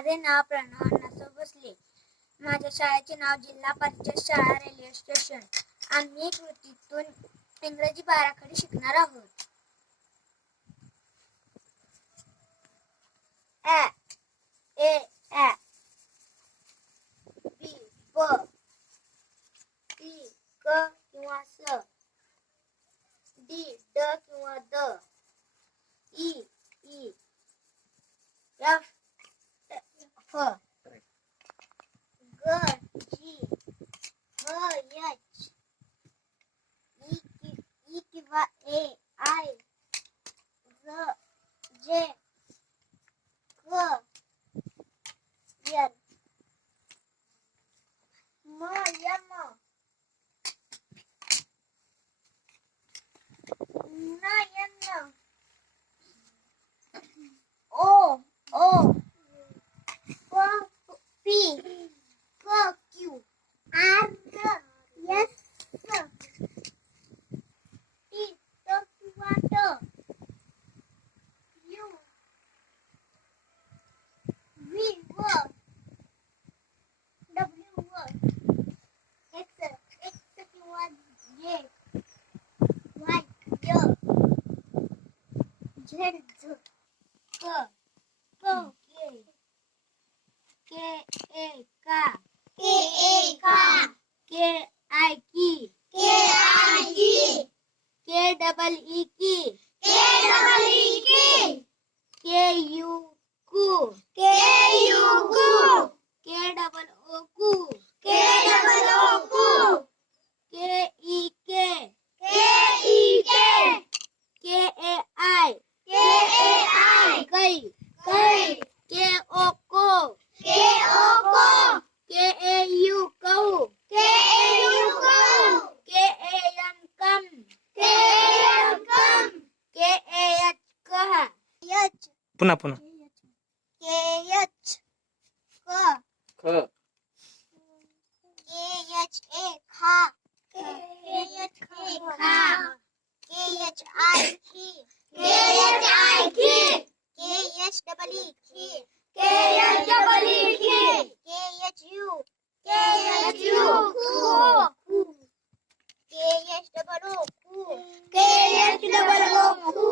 माझे नाव प्रणव अण्णासाहेब भोसले. माझ्या शाळेचे नाव जिल्हा परिषद शाळा रेल्वे स्टेशन. आम्ही कृतीतून इंग्रजी बाराखडी शिकणार आहोत. ॲ ए ॲ बी ब टी क किंवा स डी ड किंवा द ई ई एफ फ ग जी ह एच ई किंवा ए आय झ जे क एल म यम न यन ओ ओ प P q q r s t किंवा ट u v व w व x किंवा j y य z झ क के ए का के आय की के डबल ई की के यू कू के डबल ओ कू K E K A I कई के ओ को के ए यू कहू के A M come K A H कह पुन्हा के एच क ख के एच ए खा के एच ए खा के एच आई की के एच डबल ई की के एच यू को के एच डबल ओ कू